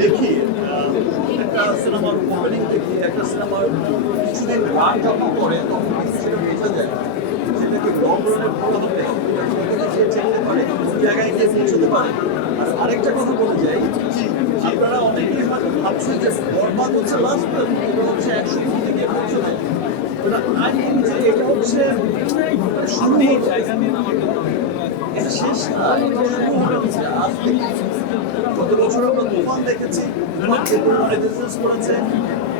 দেখি একটা সিনেমার ওপেনিং দেখি, একটা সিনেমার কিছুদিন রান যখন করে তখন সেটা বোঝা যায়। সেটাকে রানের ভালো পারে জায়গায় গিয়ে পৌঁছতে পারে। আর আরেকটা কথা বলে যাই আপনারা অনেকেই হয়তো ভাবছেন যে বরবাদ হচ্ছে লাস্ট হচ্ছে একশো দিকে গিয়ে পৌঁছবে আমি এটা হচ্ছে শুরু জায়গা নিয়ে আমার শেষ থেকে গত বছর আমরা তুফান দেখেছি বিজনেস করেছে।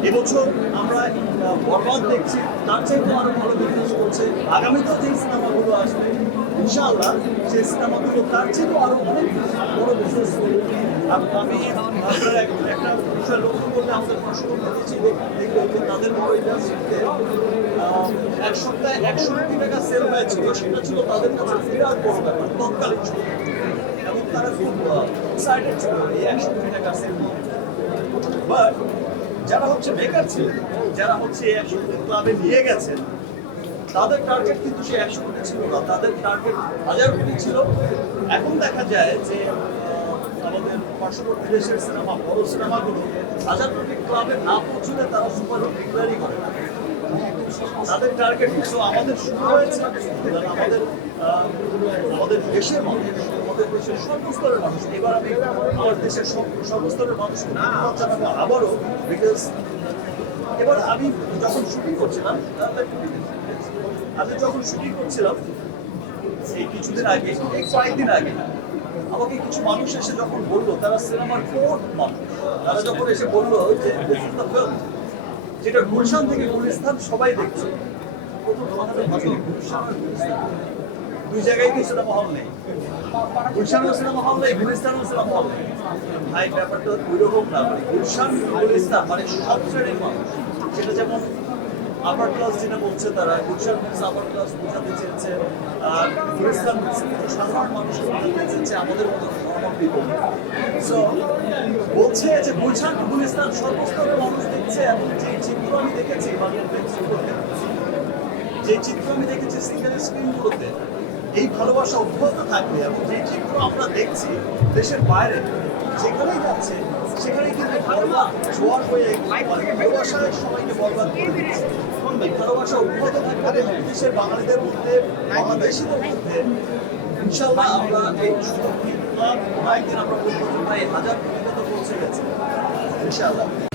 এবছর আমরা বরবাদ দেখছি, তার চাইতে আরও ভালো বিজনেস করছে। আগামীতেও যে সিনেমাগুলো আসবে, ইনশাআল্লাহ সেই সিনেমাগুলো তার চেয়েও আরও অনেক বড় বিজনেস করবে। আমি একটা বিষয় লক্ষ্য করলে আমাদের পার্শ্ববর্তী দেখবে যে তাদের বড় ইন্ডাস্ট্রিতে এক সপ্তাহে একশো কোটি টাকা সেল হয়েছিল, সেটা ছিল তাদের কাছে বিরাট বড় ব্যাপার, তৎকালীন সময়ে। এবং তারা খুব এক্সাইটেড ছিল এই একশো কোটি টাকা সেল বাট যারা হচ্ছে বেকার ছিলেন যারা হচ্ছে একশো কোটি ক্লাবে নিয়ে গেছেন, তাদের টার্গেট কিন্তু সে একশো কোটি ছিল না তাদের টার্গেট হাজার কোটি ছিল এখন দেখা যায় যে আমাদের পার্শ্ববর্তী দেশের সিনেমা বড় সিনেমাগুলো হাজার কোটি ক্লাবে না পৌঁছলে তারা সুপার হিট ডিক্লারই করে না। তাদের টার্গেট আমাদের শুরু হয়েছে, আমাদের আমাদের দেশের মানুষ, আমাদের দেশের সর্বস্তরের মানুষ। এবার আমি আমার দেশের সর্বস্তরের মানুষকে না জানাব আবারও বিকজ এবার আমি যখন শুটিং করছিলাম, আমি যখন শুটিং করছিলাম, এই কিছুদিন আগে, এই কয়েকদিন আগে, আমাকে কিছু মানুষ এসে যখন বলল, তারা সিনেমার কোর্ট মানুষ? তারা যখন এসে বলল যে দ্য ফিল্ম যেটা গুলশান থেকে গুলিস্তান সবাই দেখছে। দুই জায়গায় তো সিনেমা নেই। নেই ভাই, ব্যাপারটা মানে মানে মানুষ। যেমন ক্লাস যেটা বলছে তারা ক্লাস বোঝাতে চেয়েছে। সাধারণ মানুষ আমাদের মতো বলছে যে গুলশান গুলিস্তান সর্বস্তরের মানুষ দেখছে এবং যে চিত্র আমি দেখেছি যে চিত্র আমি দেখেছি সিঙ্গেল স্ক্রিনগুলোতে এই ভালোবাসা অব্যাহত থাকবে এবং যে চিত্র আমরা দেখছি দেশের বাইরে, যেখানেই যাচ্ছে, সেখানেই কিন্তু বরবাদ জোয়ার হয়ে ভালোবাসায় সবাইকে বরবাদ করে দিচ্ছে। ভালোবাসা অব্যাহত থাকবে দেশের বাঙালিদের মধ্যে, বাংলাদেশিদের মধ্যে ইনশাল্লাহ আমরা এই সুযোগ কয়েকদিন আমরা বলব যে ভাই হাজার পর্যন্ত পৌঁছে গেছে ইনশাল্লাহ